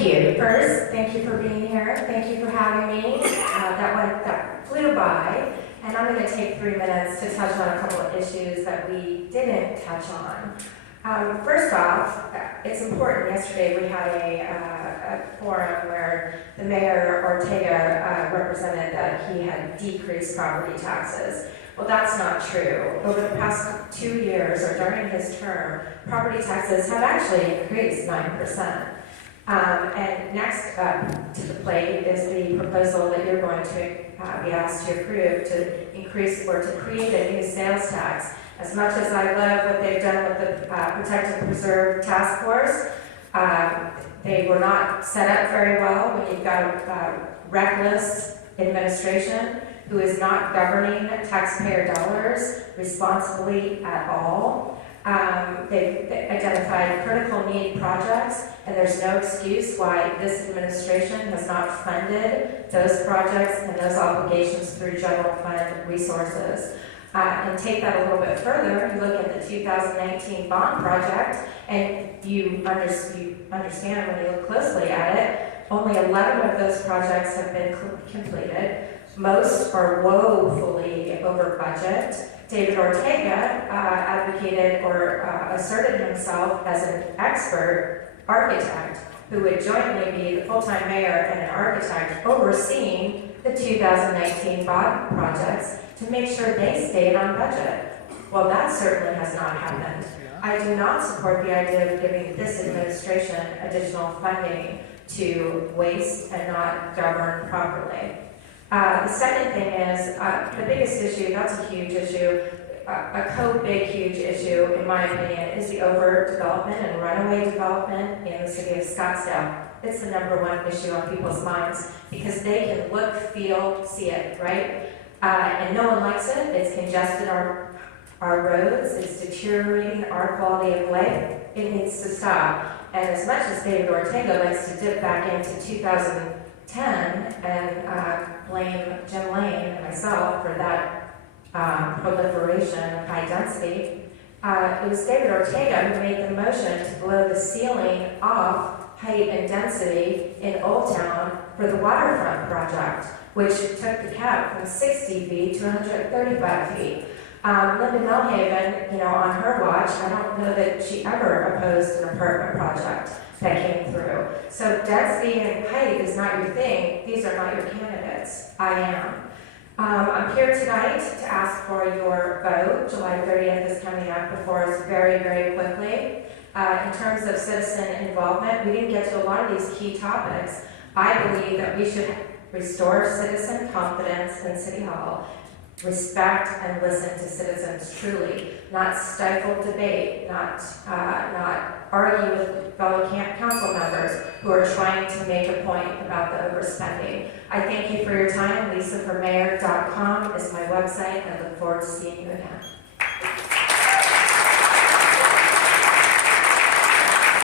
Thank you. First, thank you for being here. Thank you for having me. That flew by, and I'm going to take 3 minutes to touch on a couple of issues that we didn't touch on. First off, it's important. Yesterday we had a forum where the Mayor Ortega represented that he had decreased property taxes. Well, that's not true. Over the past 2 years, or during his term, property taxes have actually increased 9%. And next up to the plate is the proposal that you're going to be asked to approve to increase or to create a new sales tax. As much as I love what they've done with the Protect and Preserve Task Force, they were not set up very well when you've got a reckless administration who is not governing taxpayer dollars responsibly at all. They've identified critical need projects, and there's no excuse why this administration has not funded those projects and those obligations through general fund resources. And take that a little bit further, you look at the 2019 bond project, and you understand when you look closely at it, only 11 of those projects have been completed. Most are woefully over budget. David Ortega advocated or asserted himself as an expert architect who would jointly be the full-time mayor and an architect overseeing the 2019 bond projects to make sure they stayed on budget. Well, that certainly has not happened. I do not support the idea of giving this administration additional funding to waste and not govern properly. The second thing is, the biggest issue, that's a huge issue, big huge issue, in my opinion, is the overdevelopment and runaway development in the city of Scottsdale. It's the #1 issue on people's minds because they can look, feel, see it, right? And no one likes it. It's congested our roads. It's deteriorating our quality of life. It needs to stop. And as much as David Ortega likes to dip back into 2010 and blame Jim Lane and myself for that proliferation of high density, it was David Ortega who made the motion to blow the ceiling off height and density in Old Town for the waterfront project, which took the cap from 60 feet to 135 feet. Linda Melhaven, on her watch, I don't know that she ever opposed an apartment project that came through. So density and height is not your thing. These are not your candidates. I am. I'm here tonight to ask for your vote. July 30th is coming up before us very, very quickly. In terms of citizen involvement, we didn't get to a lot of these key topics. I believe that we should restore citizen confidence in City Hall, respect and listen to citizens truly, not stifle debate, not argue with fellow council members who are trying to make a point about the overspending. I thank you for your time. LisaForMayor.com is my website, and I look forward to seeing you again.